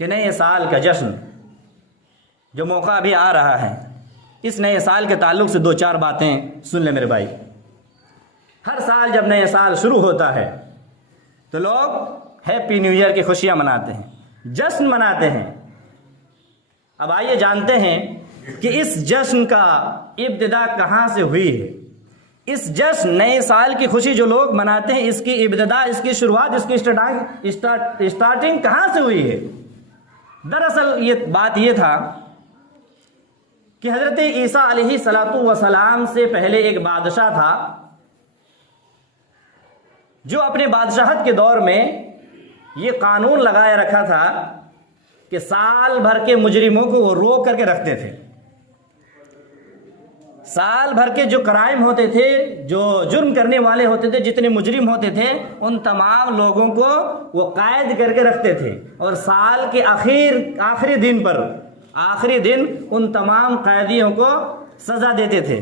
कि नए साल का जश्न जो मौका अभी आ रहा है, इस नए साल के ताल्लुक़ से 2-4 बातें सुन ले मेरे भाई। हर साल जब नए साल शुरू होता है तो लोग हैप्पी न्यू ईयर की खुशियाँ मनाते हैं, जश्न मनाते हैं। अब आइए जानते हैं कि इस जश्न का इब्तिदा कहाँ से हुई है। इस जश्न नए साल की खुशी जो लोग मनाते हैं, इसकी इब्तिदा, इसकी शुरुआत, इसकी स्टार्टिंग कहाँ से हुई है। दरअसल ये बात ये था कि हज़रत ईसा अलैहिस्सलातु वस्सलाम से पहले एक बादशाह था जो अपने बादशाहत के दौर में ये कानून लगाए रखा था कि साल भर के मुजरिमों को वो रोक करके रखते थे। साल भर के जो क्राइम होते थे, जो जुर्म करने वाले होते थे, जितने मुजरिम होते थे, उन तमाम लोगों को वो कैद करके रखते थे और साल के आखिरी दिन उन तमाम कैदियों को सज़ा देते थे।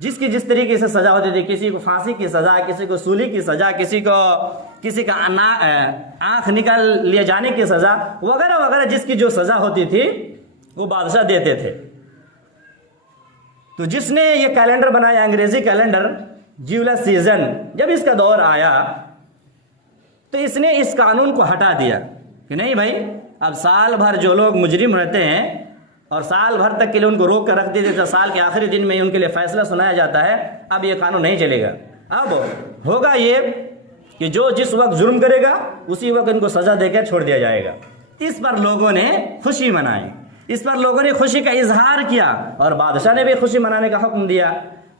जिसकी जिस तरीके से सज़ा होती थी, किसी को फांसी की सज़ा, किसी को सूली की सज़ा, किसी का आँख निकाल लिए जाने की सज़ा वगैरह वगैरह, जिसकी जो सज़ा होती थी वो बादशाह देते थे। तो जिसने ये कैलेंडर बनाया, अंग्रेज़ी कैलेंडर, ज्यूलियस सीजन, जब इसका दौर आया तो इसने इस कानून को हटा दिया कि नहीं भाई, अब साल भर जो लोग मुजरिम रहते हैं और साल भर तक के लिए उनको रोक कर रख देते थे, साल के आखिरी दिन में ही उनके लिए फैसला सुनाया जाता है, अब ये कानून नहीं चलेगा। अब होगा ये कि जो जिस वक्त जुर्म करेगा उसी वक्त इनको सज़ा देकर छोड़ दिया जाएगा। इस पर लोगों ने खुशी मनाई, इस पर लोगों ने खुशी का इजहार किया और बादशाह ने भी खुशी मनाने का हुक्म दिया।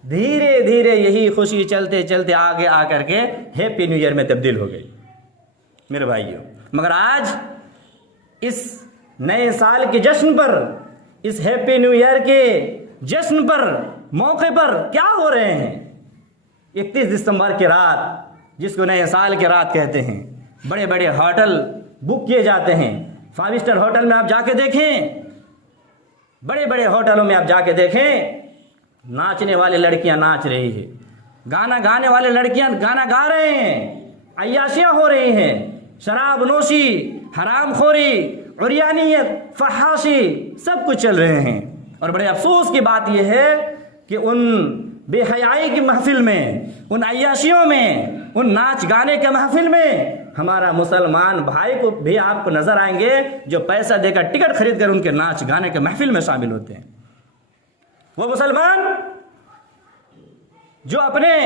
धीरे धीरे यही खुशी चलते चलते आगे आकर के हैप्पी न्यू ईयर में तब्दील हो गई मेरे भाइयों। मगर आज इस नए साल के जश्न पर, इस हैप्पी न्यू ईयर के जश्न पर, मौके पर क्या हो रहे हैं। 31 दिसंबर की रात, जिसको नए साल की रात कहते हैं, बड़े बड़े होटल बुक किए जाते हैं। 5 स्टार होटल में आप जाके देखें, बड़े बड़े होटलों में आप जाके देखें, नाचने वाली लड़कियां नाच रही है, गाना गाने वाले लड़कियां गाना गा रहे हैं, अय्याशियां हो रही हैं, शराब नोशी, हरामखोरी, उरियानियत, फहाशी, सब कुछ चल रहे हैं। और बड़े अफसोस की बात यह है कि उन बेहयाई की महफिल में, उन अय्याशियों में, उन नाच गाने के महफिल में हमारा मुसलमान भाई को भी आपको नजर आएंगे जो पैसा देकर टिकट खरीद कर उनके नाच गाने के महफिल में शामिल होते हैं। वो मुसलमान जो अपने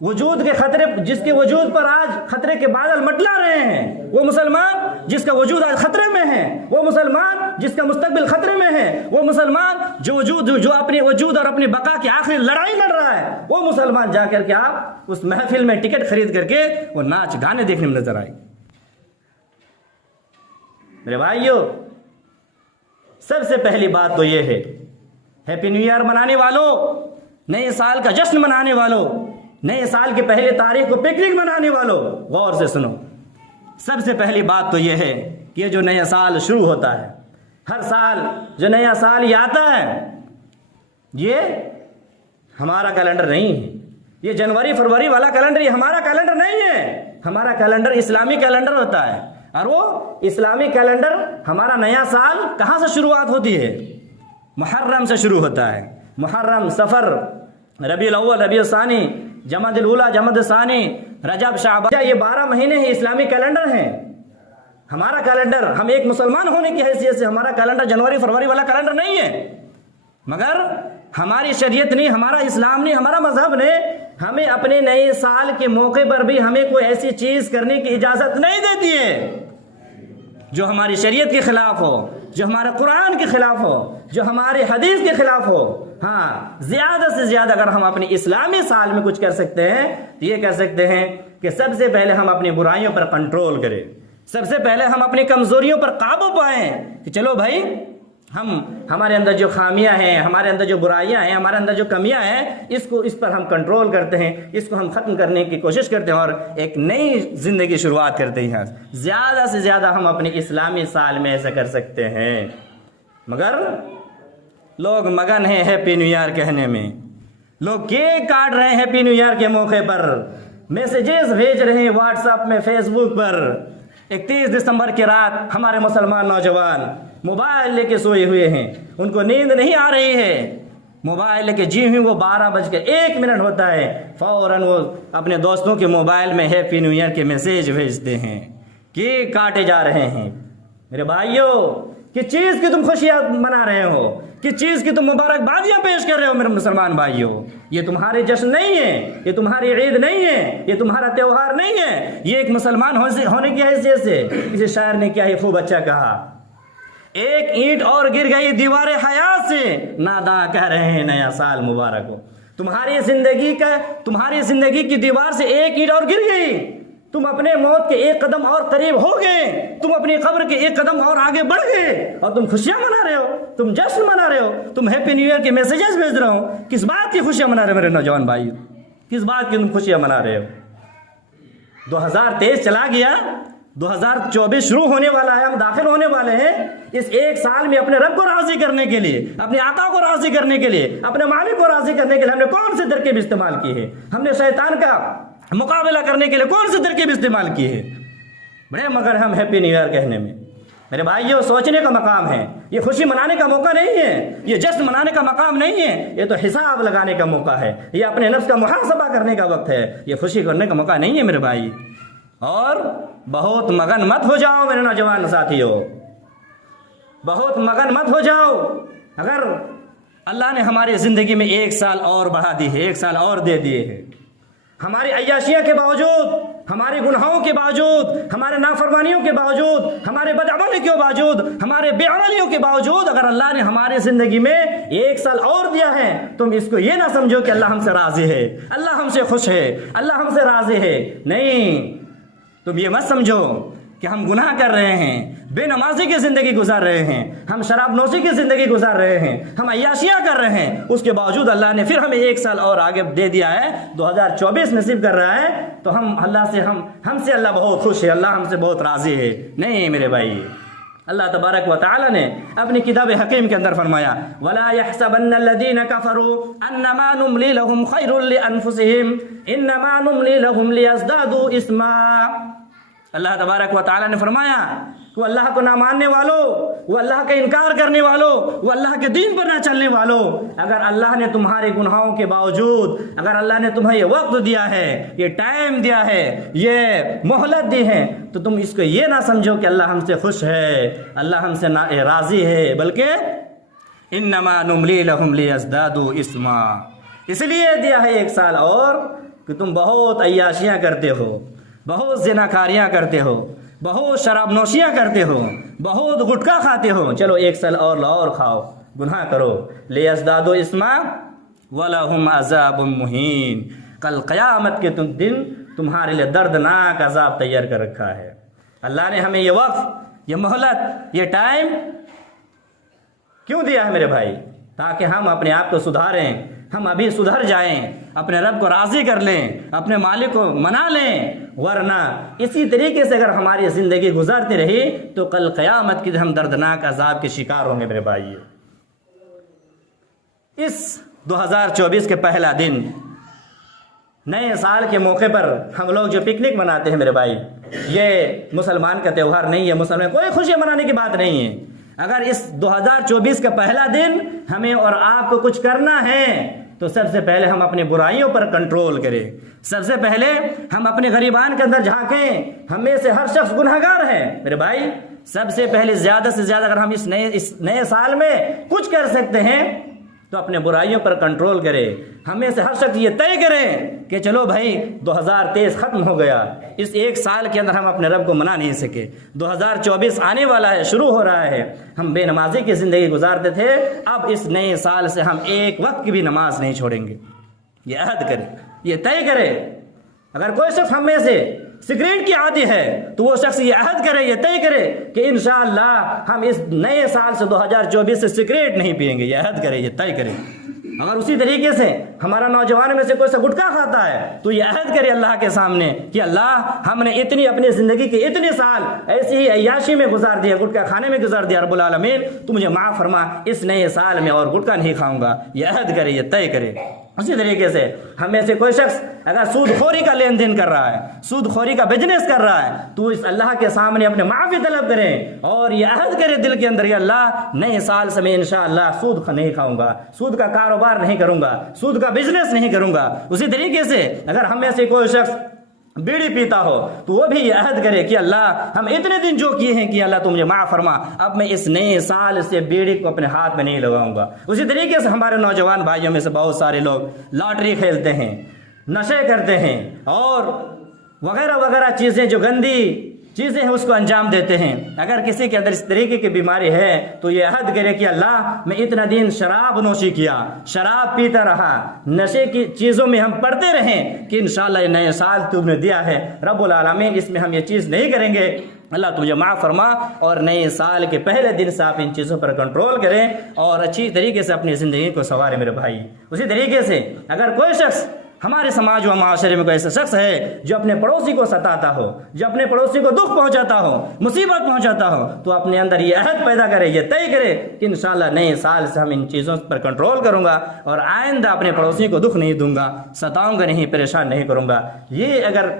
वजूद के खतरे, जिसके वजूद पर आज खतरे के बादल मंडला रहे हैं, वो मुसलमान जिसका वजूद आज खतरे में है, वो मुसलमान जिसका मुस्तकबिल खतरे में है, वो मुसलमान जो अपने वजूद और अपनी बका की आखिरी लड़ाई लड़ रहा है, वो मुसलमान जाकर के आप उस महफिल में टिकट खरीद करके वो नाच गाने देखने में नजर आए। मेरे भाइयों, सबसे पहली बात तो ये है, हैप्पी न्यू ईयर मनाने वालों, नए साल का जश्न मनाने वालों, नए साल की पहली तारीख को पिकनिक मनाने वालों, गौर से सुनो। सबसे पहली बात तो यह है कि ये जो नया साल शुरू होता है, हर साल जो नया साल ये आता है, ये हमारा कैलेंडर नहीं है। ये जनवरी फरवरी वाला कैलेंडर ये हमारा कैलेंडर नहीं है। हमारा कैलेंडर इस्लामी कैलेंडर होता है। और वो इस्लामी कैलेंडर, हमारा नया साल कहाँ से शुरुआत होती है? मुहर्रम से शुरू होता है। मुहर्रम, सफ़र, रबीउल अव्वल, रबीउल सानी, जमादुल ऊला, जमादुल सानी, रजब, शाबान, ये 12 महीने हैं, इस्लामी कैलेंडर हैं। हमारा कैलेंडर, हम एक मुसलमान होने की हैसियत से हमारा कैलेंडर जनवरी फरवरी वाला कैलेंडर नहीं है। मगर हमारी शरीयत ने, हमारा इस्लाम ने, हमारा मजहब ने हमें अपने नए साल के मौके पर भी हमें कोई ऐसी चीज़ करने की इजाज़त नहीं देती है जो हमारी शरीयत के खिलाफ हो, जो हमारे कुरान के खिलाफ हो, जो हमारे हदीस के खिलाफ हो। हाँ, ज़्यादा से ज़्यादा अगर हम अपने इस्लामी साल में कुछ कर सकते हैं तो ये कह सकते हैं कि सबसे पहले हम अपनी बुराइयों पर कंट्रोल करें, सबसे पहले हम अपनी कमज़ोरियों पर काबू पाएं कि चलो भाई, हमारे अंदर जो खामियां हैं, हमारे अंदर जो बुराइयां हैं, हमारे अंदर जो कमियां हैं, इस पर हम कंट्रोल करते हैं, इसको हम ख़त्म करने की कोशिश करते हैं और एक नई ज़िंदगी की शुरुआत करते हैं। ज़्यादा से ज़्यादा हम अपने इस्लामी साल में ऐसा कर सकते हैं। मगर लोग मगन हैं हैप्पी न्यू ईयर कहने में, लोग केक काट रहे हैं हैप्पी न्यू ईयर के मौके पर, मैसेजेस भेज रहे हैं व्हाट्सएप में, फेसबुक पर, 31 दिसंबर की रात हमारे मुसलमान नौजवान मोबाइल लेके सोए हुए हैं, उनको नींद नहीं आ रही है। मोबाइल लेके जी हुई वो 12:01 होता है, फौरन वो अपने दोस्तों के मोबाइल में हैप्पी न्यू ईयर के मैसेज भेजते हैं, केक काटे जा रहे हैं। मेरे भाइयों, किस चीज़ की तुम खुशियाँ मना रहे हो, किस चीज़ की तुम मुबारकबादियाँ पेश कर रहे हो मेरे मुसलमान भाइयों? ये तुम्हारे जश्न नहीं है, ये तुम्हारी ईद नहीं है, ये तुम्हारा त्यौहार नहीं है। ये एक मुसलमान होने की हैसियत से किसी शायर ने क्या ही खूब अच्छा कहा, एक ईंट और गिर गई दीवार हयात से, नादा कह रहे हैं नया साल मुबारक हो। तुम्हारी जिंदगी की दीवार से एक ईंट और गिर गई, तुम अपने मौत के एक कदम और करीब हो गए, तुम अपनी कब्र के एक कदम और आगे बढ़ गए, और तुम खुशियां मना रहे हो, तुम जश्न मना रहे हो, तुम हैप्पी न्यू ईयर के मैसेजेस भेज रहे हो। किस बात की खुशियां मना रहे हो मेरे नौजवान भाई? किस बात की तुम खुशियां मना रहे हो? 2023 चला गया, 2024 शुरू होने वाला है, हम दाखिल होने वाले हैं। इस एक साल में अपने रब को राजी करने के लिए, अपने आका को राजी करने के लिए, अपने मालिक को राजी करने के लिए हमने कौन से तरकीब इस्तेमाल की है? हमने शैतान का मुकाबला करने के लिए कौन से तरकीब इस्तेमाल की है? बड़े मगर हम हैप्पी न्यू ईयर कहने में मेरे भाइयों सोचने का मकाम है। ये खुशी मनाने का मौका नहीं है, ये जश्न मनाने का मकाम नहीं है, ये तो हिसाब लगाने का मौका है, ये अपने नफ्स का मुहासबा करने का वक्त है, ये खुशी करने का मौका नहीं है मेरे भाई। और बहुत मगन मत हो जाओ मेरे नौजवान साथियों, बहुत मगन मत हो जाओ। अगर अल्लाह ने हमारी ज़िंदगी में एक साल और बढ़ा दी है, एक साल और दे दिए हैं, हमारी अय्याशियों के बावजूद, हमारे गुनाहों के बावजूद, हमारे नाफरमानियों के बावजूद, हमारे बदअमली के बावजूद, हमारे बेअमलियों के बावजूद अगर अल्लाह ने हमारी ज़िंदगी में एक साल और दिया है, तुम इसको ये ना समझो कि अल्लाह हमसे राज़ी है, अल्लाह हमसे खुश है, अल्लाह हमसे राज़ी है। नहीं, तुम ये मत समझो कि हम गुनाह कर रहे हैं, बेनमाजी की ज़िंदगी गुजार रहे हैं, हम शराबनोशी की ज़िंदगी गुजार रहे हैं, हम अय्याशियाँ कर रहे हैं, उसके बावजूद अल्लाह ने फिर हमें एक साल और आगे दे दिया है, 2024 नसीब कर रहा है, तो हम अल्लाह से हमसे अल्लाह बहुत खुश है, अल्लाह हमसे बहुत राज़ी है। नहीं मेरे भाई, अल्लाह तबारक व तआला ने अपनी किताब हकीम के अंदर फरमाया, वला यहसबन्नल्लज़ीना कफ़रू अन्नमा नुमली लहुम खैरुल लिअन्फुसिहिम इन्नमा नुमली लहुम लियज़दादू इस्मा। अल्लाह तबारक व तआला ने फरमाया वो अल्लाह को ना मानने वालों, वो अल्लाह का इनकार करने वालों, वो अल्लाह के दीन पर ना चलने वालों, अगर अल्लाह ने तुम्हारे गुनाहों के बावजूद, अगर अल्लाह ने तुम्हें ये वक्त दिया है, ये टाइम दिया है, ये मोहलत दी है, तो तुम इसको ये ना समझो कि अल्लाह हमसे खुश है, अल्लाह हमसे राज़ी है, बल्कि इन्नमा नुमली लहुम लियज़दादू इस्मा, इसलिए दिया है एक साल और कि तुम बहुत अय्याशियाँ करते हो, बहुत ज़िनाकारियाँ करते हो, बहुत शराबनोशियाँ करते हो, बहुत गुटखा खाते हो, चलो एक साल और लाओ और खाओ, गुनाह करो। लियज़दादू इस्मा वलहुम अज़ाबुम मुहीन, कल क़यामत के दिन तुम्हारे लिए दर्दनाक अज़ाब तैयार कर रखा है। अल्लाह ने हमें ये वक्त, ये मोहलत, ये टाइम क्यों दिया है मेरे भाई? ताकि हम अपने आप को सुधारें, हम अभी सुधर जाएं, अपने रब को राज़ी कर लें, अपने मालिक को मना लें। वरना इसी तरीके से अगर हमारी ज़िंदगी गुजारती रही तो कल क़यामत के दिन हम दर्दनाक अज़ाब के शिकार होंगे मेरे भाई। इस 2024 के पहला दिन नए साल के मौके पर हम लोग जो पिकनिक मनाते हैं मेरे भाई, ये मुसलमान का त्यौहार नहीं है, मुसलमान कोई खुशियाँ मनाने की बात नहीं है। अगर इस 2024 का पहला दिन हमें और आपको कुछ करना है तो सबसे पहले हम अपनी बुराइयों पर कंट्रोल करें, सबसे पहले हम अपने गरीबान के अंदर झांकें। हमें से हर शख्स गुनहगार है मेरे भाई। सबसे पहले ज़्यादा से ज़्यादा अगर हम इस नए साल में कुछ कर सकते हैं तो अपने बुराइयों पर कंट्रोल करें। हमें से हर शख्स ये तय करें कि चलो भाई 2023 ख़त्म हो गया, इस एक साल के अंदर हम अपने रब को मना नहीं सके, 2024 आने वाला है, शुरू हो रहा है। हम बेनमाजी की ज़िंदगी गुजारते थे, अब इस नए साल से हम एक वक्त की भी नमाज नहीं छोड़ेंगे। ये अहद करें, ये तय करें। अगर कोई शख्स हम में से सिगरेट की आदि है तो वो शख्स ये अहद करे, ये तय करे कि इंशाअल्लाह हम इस नए साल से 2024 से सिगरेट नहीं पिएंगे। ये अहद करे, ये तय करे। अगर उसी तरीके से हमारा नौजवान में से कोई सा गुटखा खाता है तो ये अहद करे अल्लाह के सामने कि अल्लाह हमने इतनी अपनी ज़िंदगी के इतने साल ऐसी ही अय्याशी में गुजार दिया, गुटखा खाने में गुजार दिया, रब्बुल आलमीन तू मुझे माफ़ फरमा, इस नए साल में और गुटखा नहीं खाऊंगा। ये अहद करे, ये तय करे। उसी तरीके से हम में से कोई शख्स अगर सूदखोरी का लेन देन कर रहा है, सूदखोरी का बिजनेस कर रहा है, तो इस अल्लाह के सामने अपने माफ़ी तलब करें और ये अहद करे दिल के अंदर, अल्लाह नए साल से मैं इंशाअल्लाह सूद नहीं खाऊंगा, सूद का कारोबार नहीं करूंगा, सूद का बिजनेस नहीं करूंगा। उसी तरीके से अगर हम में से कोई शख्स बीड़ी पीता हो तो वो भी अहद करे कि अल्लाह हम इतने दिन जो किए हैं कि अल्लाह तू मुझे माफ़ फरमा, अब मैं इस नए साल से बीड़ी को अपने हाथ में नहीं लगाऊंगा। उसी तरीके से हमारे नौजवान भाइयों में से बहुत सारे लोग लॉटरी खेलते हैं, नशे करते हैं और वगैरह वगैरह चीज़ें जो गंदी चीज़ें हैं उसको अंजाम देते हैं। अगर किसी के अंदर इस तरीके की बीमारी है तो ये अहद करे कि अल्लाह मैं इतना दिन शराब नोशी किया, शराब पीता रहा, नशे की चीज़ों में हम पढ़ते रहें कि इंशाअल्लाह ये नया साल तुमने दिया है रब्बुल आलमीन, इसमें हम ये चीज़ नहीं करेंगे, अल्लाह तुझे माफ़ फरमा। और नए साल के पहले दिन से आप इन चीज़ों पर कंट्रोल करें और अच्छी तरीके से अपनी ज़िंदगी को संवारें मेरे भाई। उसी तरीके से अगर कोई शख्स हमारे समाज व माशरे में कोई ऐसा शख्स है जो अपने पड़ोसी को सताता हो, जो अपने पड़ोसी को दुख पहुंचाता हो, मुसीबत पहुंचाता हो, तो अपने अंदर ये अहद पैदा करे, ये तय करे कि इंशाअल्लाह नए साल से हम इन चीज़ों पर कंट्रोल करूंगा और आइंदा अपने पड़ोसी को दुख नहीं दूंगा, सताऊंगा नहीं, परेशान नहीं करूंगा। ये अगर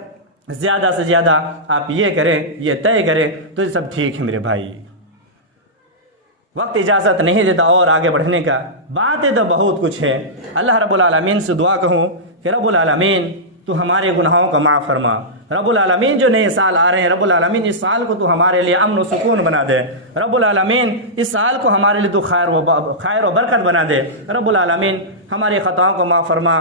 ज़्यादा से ज़्यादा आप ये करें, ये तय करें तो ये सब ठीक है मेरे भाई। वक्त इजाज़त नहीं देता और आगे बढ़ने का, बातें तो बहुत कुछ है। अल्लाह रब्बुल आलमीन से दुआ कहूँ कि रब्बुल आलमीन तू हमारे गुनाहों का माफ़ फरमा। रब्बुल आलमीन जो नए साल आ रहे हैं, रब्बुल आलमीन इस साल को तू हमारे लिए अमन व सुकून बना दे। रब्बुल आलमीन इस साल को हमारे लिए तू खैर व बरकत बना दे। रब्बुल आलमीन हमारी ख़ताओं को माफ़ फरमा।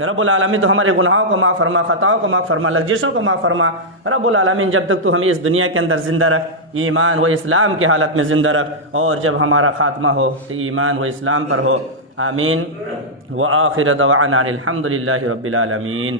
रब्बुल आलमीन तो हमारे गुनाहों को माफ़ फरमा, ख़ताओं को माफ़ फरमा, लग़ज़िशों को माफ़ फरमा। रब्बुल आलमीन जब तक तू हमें इस दुनिया के अंदर ज़िंदा रख, ईमान व इस्लाम की हालत में ज़िंदा रख, और जब हमारा ख़ात्मा हो तो ईमान व इस्लाम पर हो। आमीन व आखिर दवाना अल्हम्दुलिल्लाहि रब्बिल आलमीन।